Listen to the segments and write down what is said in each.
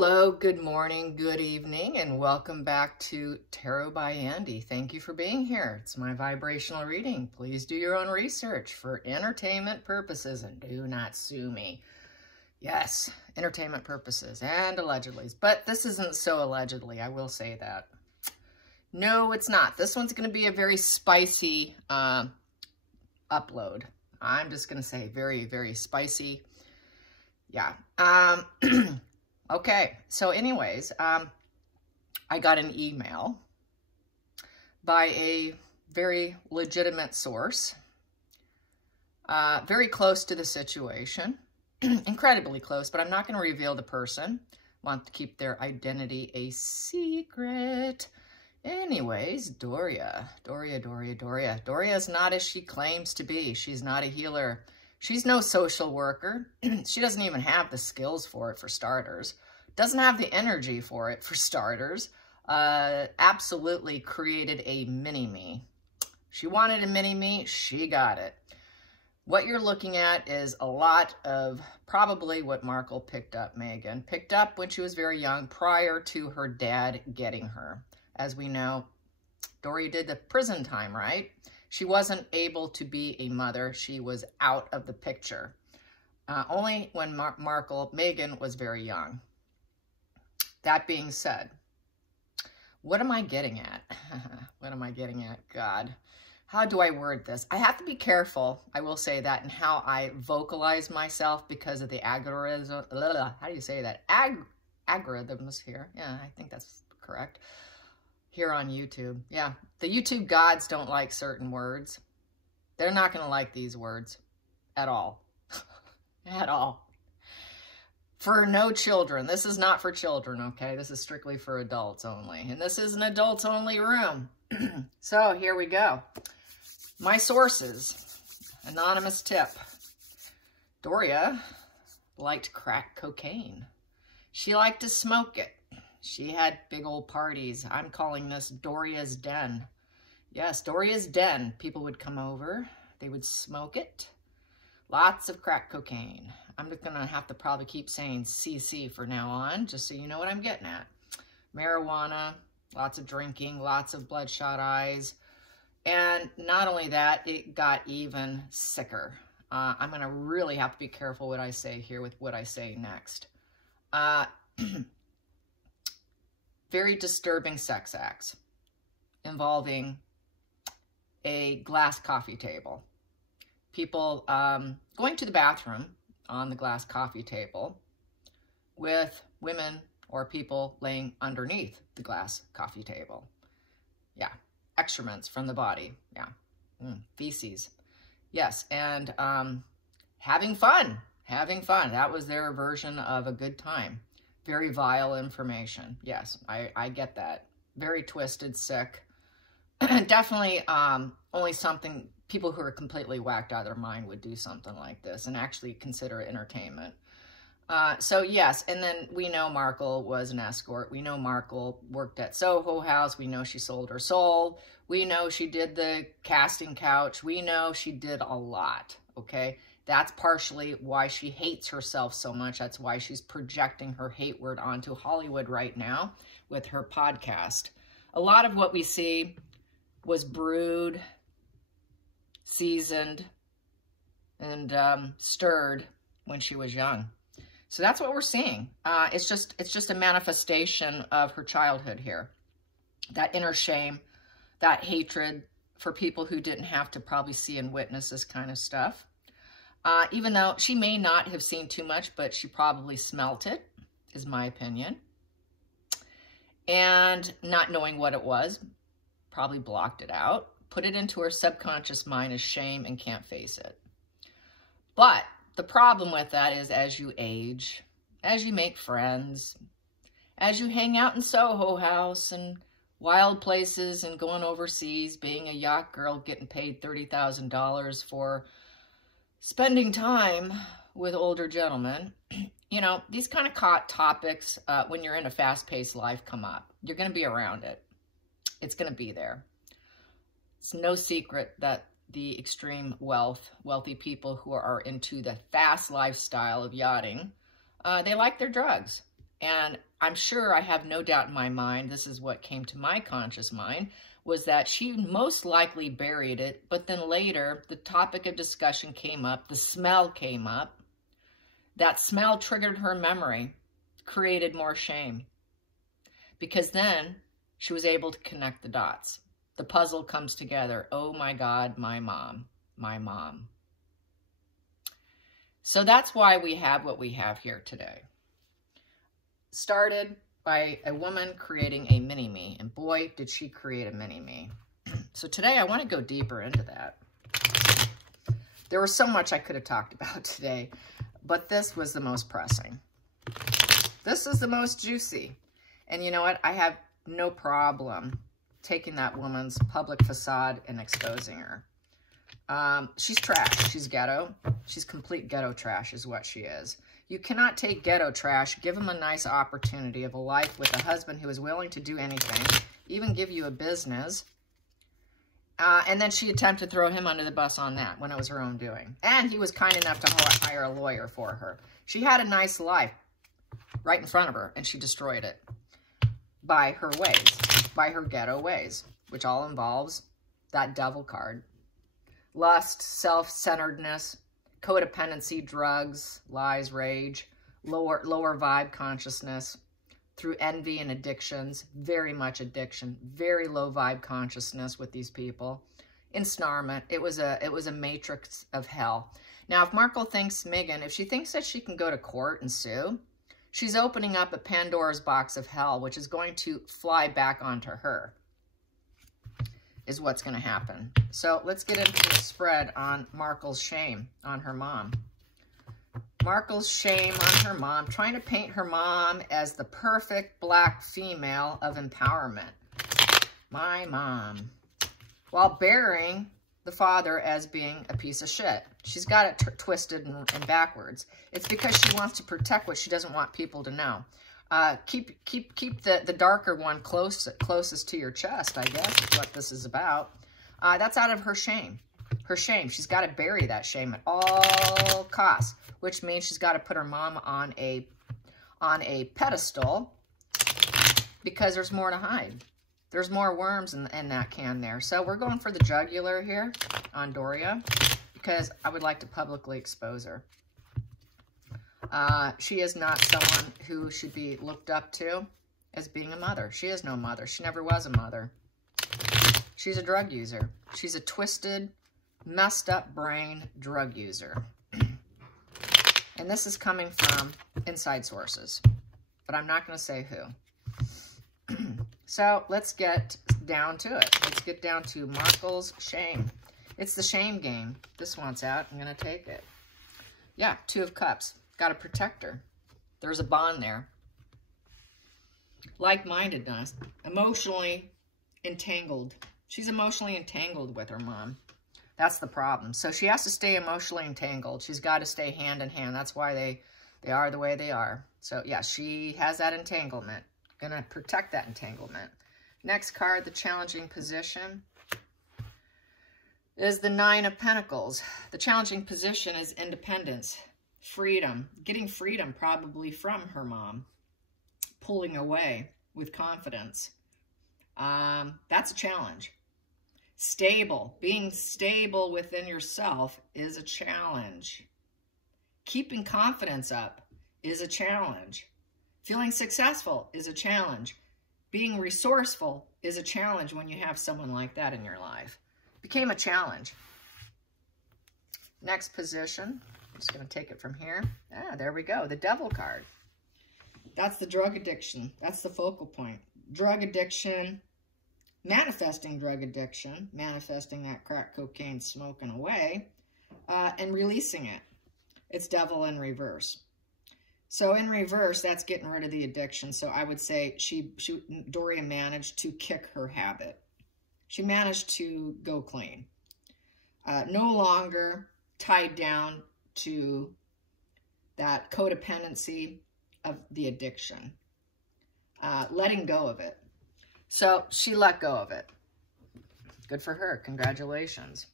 Hello, good morning, good evening, and welcome back to Tarot by Andy. Thank you for being here. It's my vibrational reading. Please do your own research for entertainment purposes and do not sue me. Yes, entertainment purposes and allegedly, but this isn't so allegedly, I will say that. No, it's not. This one's going to be a very spicy upload. I'm just going to say very, very spicy. Yeah. Okay, so anyways, I got an email by a very legitimate source, very close to the situation, incredibly close, but I'm not going to reveal the person. Want to keep their identity a secret. Anyways, Doria is not as she claims to be. She's not a healer. She's no social worker. She doesn't even have the skills for it, for starters. Doesn't have the energy for it, for starters. Absolutely created a mini-me. She wanted a mini-me. She got it. What you're looking at is a lot of probably what Markle picked up, Megan. Picked up when she was very young, prior to her dad getting her. As we know, Doria did the prison time, right? She wasn't able to be a mother. She was out of the picture. Only when Megan was very young. That being said, what am I getting at? What am I getting at? God, how do I word this? I have to be careful, I will say that, in how I vocalize myself because of the algorithm. How do you say that? Algorithms here. Yeah, I think that's correct. Here on YouTube. Yeah, the YouTube gods don't like certain words. They're not going to like these words at all. At all. For no children. This is not for children, okay? This is strictly for adults only. And this is an adults only room. So here we go. My sources. Anonymous tip. Doria liked crack cocaine. She liked to smoke it. She had big old parties. I'm calling this Doria's Den. Yes, Doria's Den. People would come over. They would smoke it. Lots of crack cocaine. I'm just going to have to probably keep saying CC for now on, just so you know what I'm getting at. Marijuana, lots of drinking, lots of bloodshot eyes. And not only that, it got even sicker. I'm going to really have to be careful what I say here with what I say next. Very disturbing sex acts involving a glass coffee table. People going to the bathroom on the glass coffee table with women or people laying underneath the glass coffee table. Yeah, excrements from the body. Yeah, feces. Yes, and having fun. Having fun. That was their version of a good time. Very vile information. Yes, I get that. Very twisted, sick. Definitely only something, people who are completely whacked out of their mind would do something like this and actually consider it entertainment. So yes, and then we know Markle was an escort. We know Markle worked at Soho House. We know she sold her soul. We know she did the casting couch. We know she did a lot, okay? That's partially why she hates herself so much. That's why she's projecting her hate word onto Hollywood right now with her podcast. A lot of what we see was brewed, seasoned, and stirred when she was young. So that's what we're seeing. It's just a manifestation of her childhood here. That inner shame, that hatred for people who didn't have to probably see and witness this kind of stuff. Even though she may not have seen too much, but she probably smelt it, is my opinion. And not knowing what it was, probably blocked it out, put it into her subconscious mind as shame and can't face it. But the problem with that is as you age, as you make friends, as you hang out in Soho House and wild places and going overseas, being a yacht girl, getting paid $30,000 for spending time with older gentlemen, you know, these kind of topics, when you're in a fast-paced life, come up. You're going to be around it. It's going to be there. It's no secret that the extreme wealthy people who are into the fast lifestyle of yachting, they like their drugs. And I'm sure, I have no doubt in my mind, this is what came to my conscious mind, was that she most likely buried it, but then later the topic of discussion came up, the smell came up. That smell triggered her memory, created more shame. Because then she was able to connect the dots. The puzzle comes together. Oh my God, my mom, my mom. So that's why we have what we have here today. Started by a woman creating a mini-me, and boy, did she create a mini-me. So today I want to go deeper into that. There was so much I could have talked about today, but this was the most pressing. This is the most juicy. And you know what? I have no problem taking that woman's public facade and exposing her. She's trash. She's ghetto. She's complete ghetto trash is what she is. You cannot take ghetto trash, give him a nice opportunity of a life with a husband who is willing to do anything, even give you a business, and then she attempted to throw him under the bus on that when it was her own doing. And he was kind enough to hire a lawyer for her. She had a nice life right in front of her, and she destroyed it by her ways, by her ghetto ways, which all involves that devil card. Lust, self-centeredness, codependency, drugs, lies, rage, lower vibe consciousness, through envy and addictions, very much addiction, very low vibe consciousness with these people. Ensnarement, it was a matrix of hell. Now, if Markle thinks, Megan, if she thinks that she can go to court and sue, she's opening up a Pandora's box of hell, which is going to fly back onto her, is what's going to happen. So let's get into the spread on Markle's shame on her mom. Markle's shame on her mom, trying to paint her mom as the perfect black female of empowerment. My mom. While burying the father as being a piece of shit. She's got it twisted and backwards. It's because she wants to protect what she doesn't want people to know. Keep the darker one closest to your chest, I guess, is what this is about. That's out of her shame. Her shame. She's got to bury that shame at all costs, which means she's got to put her mom on a pedestal because there's more to hide. There's more worms in that can there. So we're going for the jugular here on Doria because I would like to publicly expose her. She is not someone who should be looked up to as being a mother. She is no mother. She never was a mother. She's a drug user. She's a twisted, messed up brain drug user. And this is coming from inside sources, but I'm not going to say who. So let's get down to it. Let's get down to Markle's shame. It's the shame game. This one's out. I'm going to take it. Yeah, Two of Cups. Got to protect her. There's a bond there. Like-mindedness. Emotionally entangled. She's emotionally entangled with her mom. That's the problem. So she has to stay emotionally entangled. She's got to stay hand in hand. That's why they are the way they are. So yeah, she has that entanglement. Going to protect that entanglement. Next card, the challenging position, is the Nine of Pentacles. The challenging position is independence, freedom, getting freedom probably from her mom, pulling away with confidence. That's a challenge. Stable, being stable within yourself is a challenge. Keeping confidence up is a challenge. Feeling successful is a challenge. Being resourceful is a challenge when you have someone like that in your life. Became a challenge. Next position. I'm just going to take it from here. Ah, there we go. The Devil card. That's the drug addiction. That's the focal point. Drug addiction, manifesting drug addiction, manifesting that crack cocaine smoking away, and releasing it. It's Devil in reverse. So in reverse, that's getting rid of the addiction. So I would say Doria managed to kick her habit. She managed to go clean. No longer tied down to that codependency of the addiction. Letting go of it. So she let go of it. Good for her. Congratulations.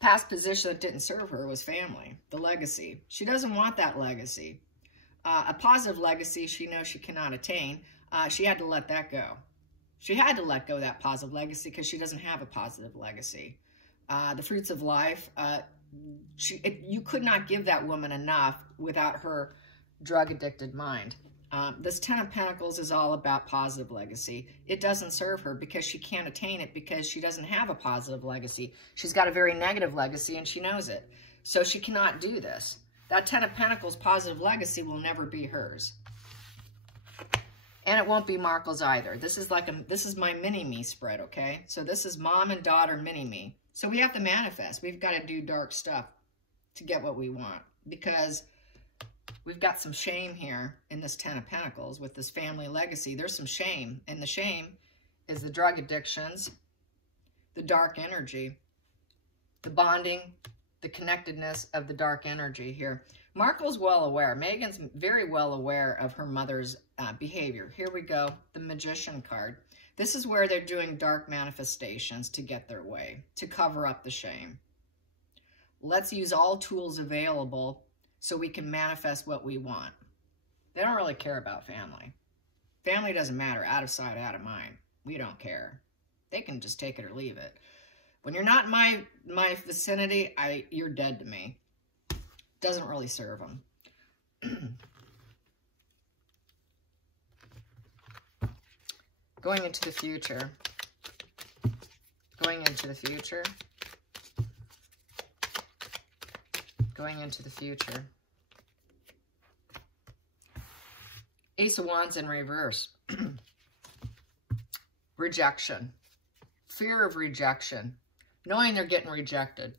Past position that didn't serve her was family, the legacy. She doesn't want that legacy. A positive legacy she knows she cannot attain. She had to let that go. She had to let go of that positive legacy because she doesn't have a positive legacy. The fruits of life, you could not give that woman enough without her drug-addicted mind. This Ten of Pentacles is all about positive legacy. It doesn't serve her because she can't attain it because she doesn't have a positive legacy. She's got a very negative legacy and she knows it. So she cannot do this. That Ten of Pentacles positive legacy will never be hers. And it won't be Markle's either. This is my mini-me spread, okay? So this is mom and daughter mini-me. So we have to manifest. We've got to do dark stuff to get what we want. Because we've got some shame here in this Ten of Pentacles with this family legacy. There's some shame. And the shame is the drug addictions, the dark energy, the bonding, the connectedness of the dark energy here. Markle's well aware. Megan's very well aware of her mother's behavior. Here we go, the Magician card. This is where they're doing dark manifestations to get their way, to cover up the shame. Let's use all tools available so we can manifest what we want. They don't really care about family. Family doesn't matter, out of sight, out of mind. We don't care. They can just take it or leave it. When you're not in my vicinity, you're dead to me. Doesn't really serve them. Going into the future. Going into the future. Going into the future. Ace of Wands in reverse. Rejection. Fear of rejection. Knowing they're getting rejected.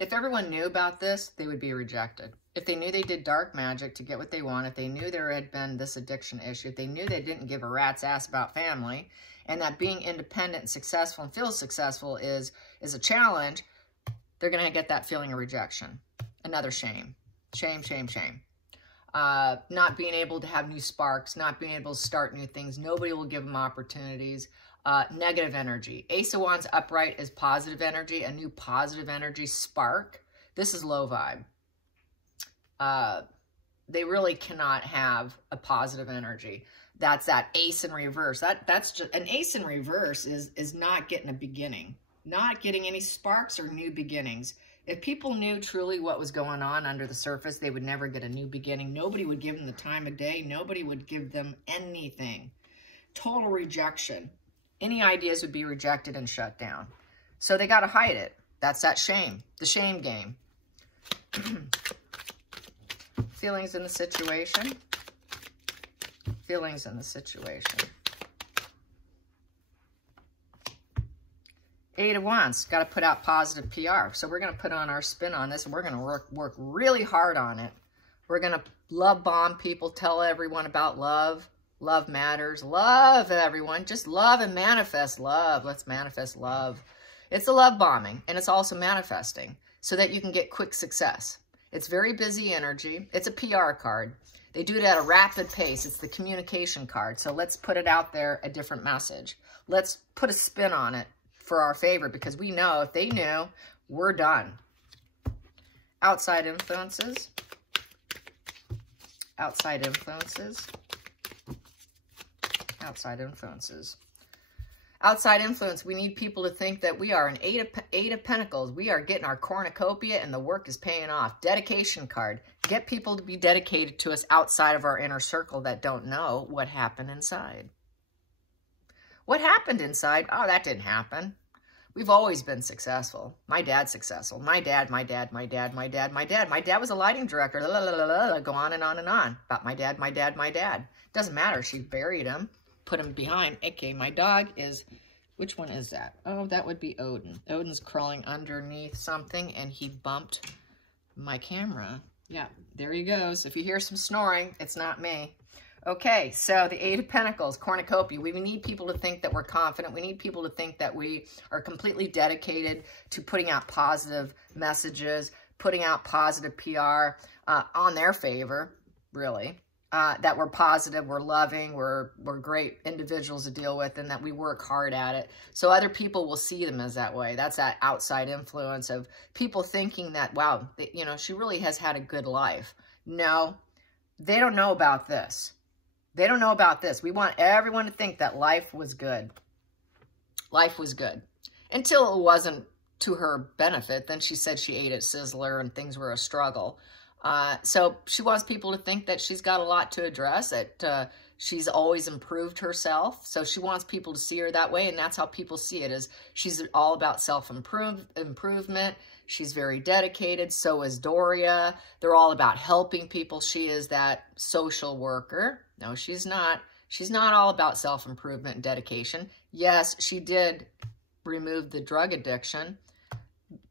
If everyone knew about this, they would be rejected. If they knew they did dark magic to get what they want, if they knew there had been this addiction issue, if they knew they didn't give a rat's ass about family, and that being independent and successful and feel successful is a challenge, they're going to get that feeling of rejection. Another shame. Shame, shame, shame. Not being able to have new sparks, not being able to start new things. Nobody will give them opportunities. Negative energy. Ace of Wands upright is positive energy, a new positive energy spark. This is low vibe. They really cannot have a positive energy. That's that ace in reverse. That's just an ace in reverse is not getting a beginning, not getting any sparks or new beginnings. If people knew truly what was going on under the surface, they would never get a new beginning. Nobody would give them the time of day. Nobody would give them anything. Total rejection. Any ideas would be rejected and shut down. So they got to hide it. That's that shame. The shame game. Feelings in the situation. Feelings in the situation. Eight of Wands. Got to put out positive PR. So we're going to put on our spin on this, and we're going to work really hard on it. We're going to love bomb people, tell everyone about love. Love matters. Love, everyone. Just love and manifest love. Let's manifest love. It's a love bombing, and it's also manifesting so that you can get quick success. It's very busy energy. It's a PR card. They do it at a rapid pace. It's the communication card. So let's put it out there, a different message. Let's put a spin on it for our favor, because we know if they knew, we're done. Outside influences. Outside influences. Outside influences. Outside influence, we need people to think that we are an eight of Pentacles. We are getting our cornucopia and the work is paying off. Dedication card. Get people to be dedicated to us outside of our inner circle that don't know what happened inside. What happened inside? Oh, that didn't happen. We've always been successful. My dad's successful. My dad, my dad, my dad, my dad, my dad. My dad was a lighting director. La, la, la, la, la, go on and on and on. About my dad, my dad, my dad. Doesn't matter. She buried him. Put him behind. Okay, my dog is, which one is that? Oh, that would be Odin. Odin's crawling underneath something, and he bumped my camera. Yeah, there he goes. If you hear some snoring, it's not me. Okay, so the Eight of Pentacles, cornucopia. We need people to think that we're confident. We need people to think that we are completely dedicated to putting out positive messages, putting out positive PR on their favor, really. That we're positive, we're loving, we're great individuals to deal with, and that we work hard at it. So other people will see them as that way. That's that outside influence of people thinking that, wow, you know, she really has had a good life. No, they don't know about this. They don't know about this. We want everyone to think that life was good. Life was good. Until it wasn't to her benefit. Then she said she ate at Sizzler and things were a struggle. So she wants people to think that she's got a lot to address, that she's always improved herself. So she wants people to see her that way, and that's how people see it, is she's all about self-improvement. She's very dedicated. So is Doria. They're all about helping people. She is that social worker. No, she's not. She's not all about self-improvement and dedication. Yes, she did remove the drug addiction,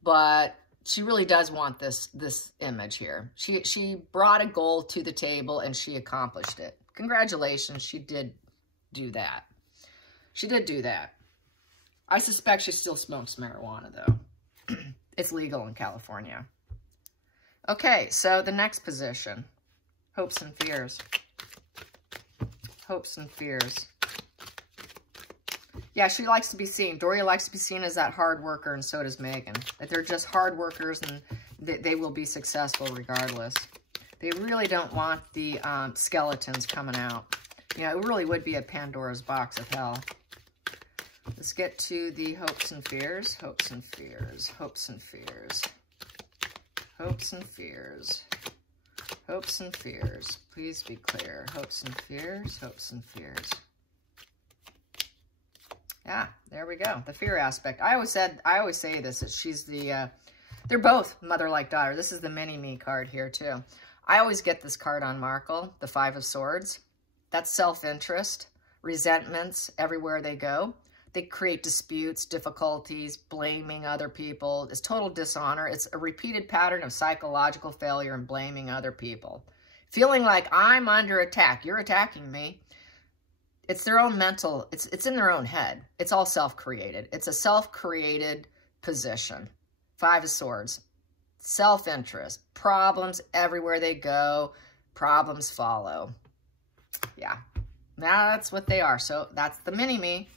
but she really does want this image here. She brought a goal to the table and she accomplished it. Congratulations, she did do that. She did do that. I suspect she still smokes marijuana, though. It's legal in California. Okay, so the next position, hopes and fears. Hopes and fears. Yeah, she likes to be seen. Doria likes to be seen as that hard worker, and so does Megan. That they're just hard workers and they will be successful regardless. They really don't want the skeletons coming out. You know, it really would be a Pandora's box of hell. Let's get to the hopes and fears. Hopes and fears. Hopes and fears. Hopes and fears. Hopes and fears. Please be clear. Hopes and fears. Hopes and fears. Yeah, there we go. The fear aspect. I always say this, that she's the, they're both mother like daughter. This is the mini-me card here too. I always get this card on Markle, the Five of Swords. That's self-interest, resentments everywhere they go. They create disputes, difficulties, blaming other people. It's total dishonor. It's a repeated pattern of psychological failure and blaming other people. Feeling like I'm under attack. You're attacking me. It's their own mental, it's in their own head. It's all self-created. It's a self-created position. Five of Swords. Self-interest. Problems everywhere they go. Problems follow. Yeah. Now that's what they are. So that's the mini-me.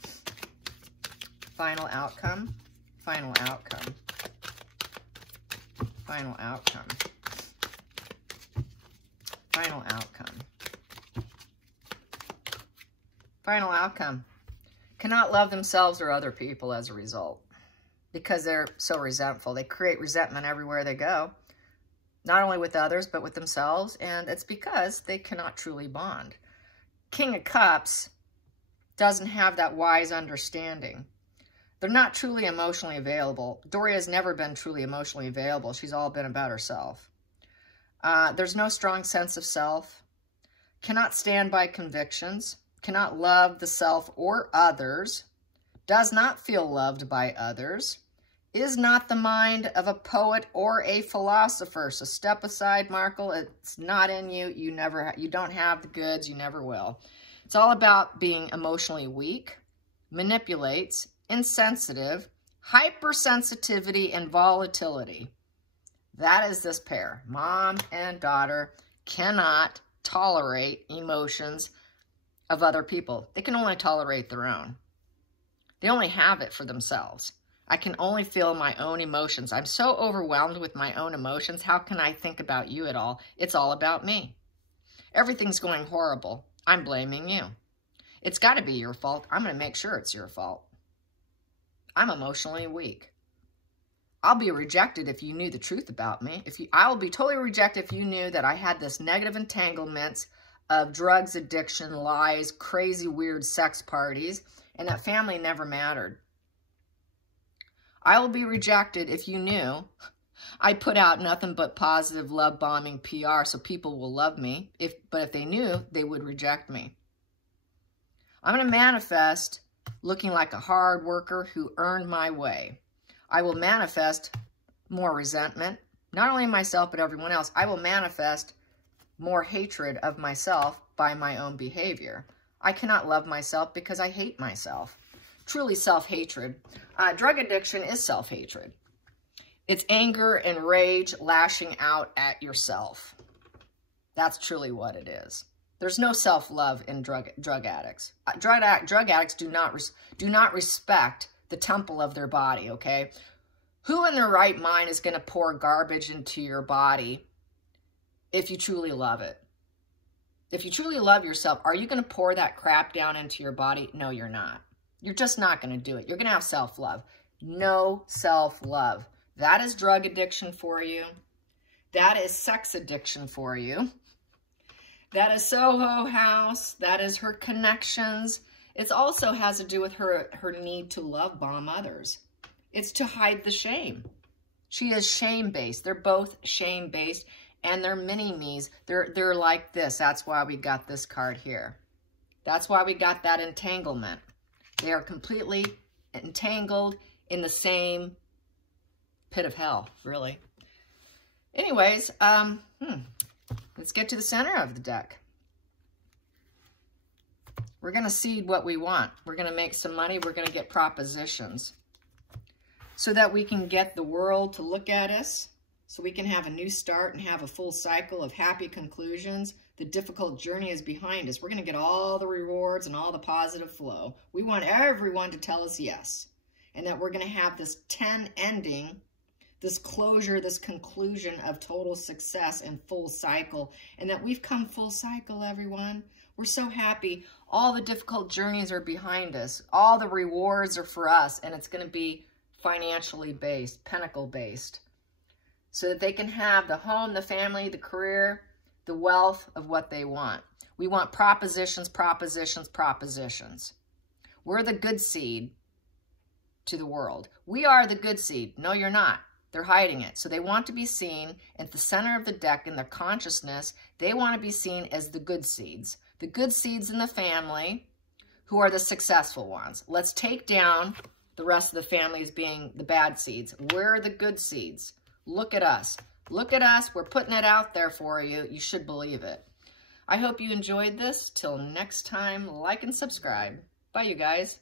Final outcome. Final outcome. Final outcome. Final outcome. Final outcome. Cannot love themselves or other people as a result because they're so resentful. They create resentment everywhere they go, not only with others, but with themselves, and it's because they cannot truly bond. King of Cups doesn't have that wise understanding. They're not truly emotionally available. Doria's never been truly emotionally available. She's all been about herself. There's no strong sense of self. Cannot stand by convictions. Cannot love the self or others, does not feel loved by others, is not the mind of a poet or a philosopher. So step aside, Markle. It's not in you. You don't have the goods. You never will. It's all about being emotionally weak, manipulates, insensitive, hypersensitivity, and volatility. That is this pair. Mom and daughter cannot tolerate emotions of other people. They can only tolerate their own. They only have it for themselves. I can only feel my own emotions. I'm so overwhelmed with my own emotions. How can I think about you at all? It's all about me. Everything's going horrible. I'm blaming you. It's got to be your fault. I'm going to make sure it's your fault. I'm emotionally weak. I'll be rejected if you knew the truth about me. I will be totally rejected if you knew that I had this negative entanglements of drugs, addiction, lies, crazy, weird sex parties, and that family never mattered. I will be rejected if you knew I put out nothing but positive love bombing PR so people will love me. But if they knew, they would reject me. I'm going to manifest looking like a hard worker who earned my way. I will manifest more resentment, not only myself, but everyone else. I will manifest more hatred of myself by my own behavior. I cannot love myself because I hate myself. Truly self-hatred. Drug addiction is self-hatred. It's anger and rage lashing out at yourself. That's truly what it is. There's no self-love in drug addicts. Drug addicts do not respect the temple of their body, okay? Who in their right mind is going to pour garbage into your body if you truly love it? If you truly love yourself, are you going to pour that crap down into your body? No, you're not. You're just not going to do it. You're going to have self-love. No self-love. That is drug addiction for you. That is sex addiction for you. That is Soho House. That is her connections. It also has to do with her need to love bomb others. It's to hide the shame. She is shame-based. They're both shame-based, and they're mini-me's. They're like this. That's why we got this card here. That's why we got that entanglement. They are completely entangled in the same pit of hell, really. Anyways, let's get to the center of the deck. We're going to see what we want. We're going to make some money. We're going to get propositions so that we can get the world to look at us, so we can have a new start and have a full cycle of happy conclusions. The difficult journey is behind us. We're going to get all the rewards and all the positive flow. We want everyone to tell us yes, and that we're going to have this 10 ending, this closure, this conclusion of total success and full cycle, and that we've come full cycle, everyone. We're so happy. All the difficult journeys are behind us. All the rewards are for us, and it's going to be financially based, pentacle based, so that they can have the home, the family, the career, the wealth of what they want. We want propositions, propositions, propositions. We're the good seed to the world. We are the good seed. No, you're not. They're hiding it. So they want to be seen at the center of the deck in their consciousness. They want to be seen as the good seeds. The good seeds in the family who are the successful ones. Let's take down the rest of the family as being the bad seeds. We're the good seeds. Look at us. Look at us. We're putting it out there for you. You should believe it. I hope you enjoyed this. Till next time, like and subscribe. Bye, you guys.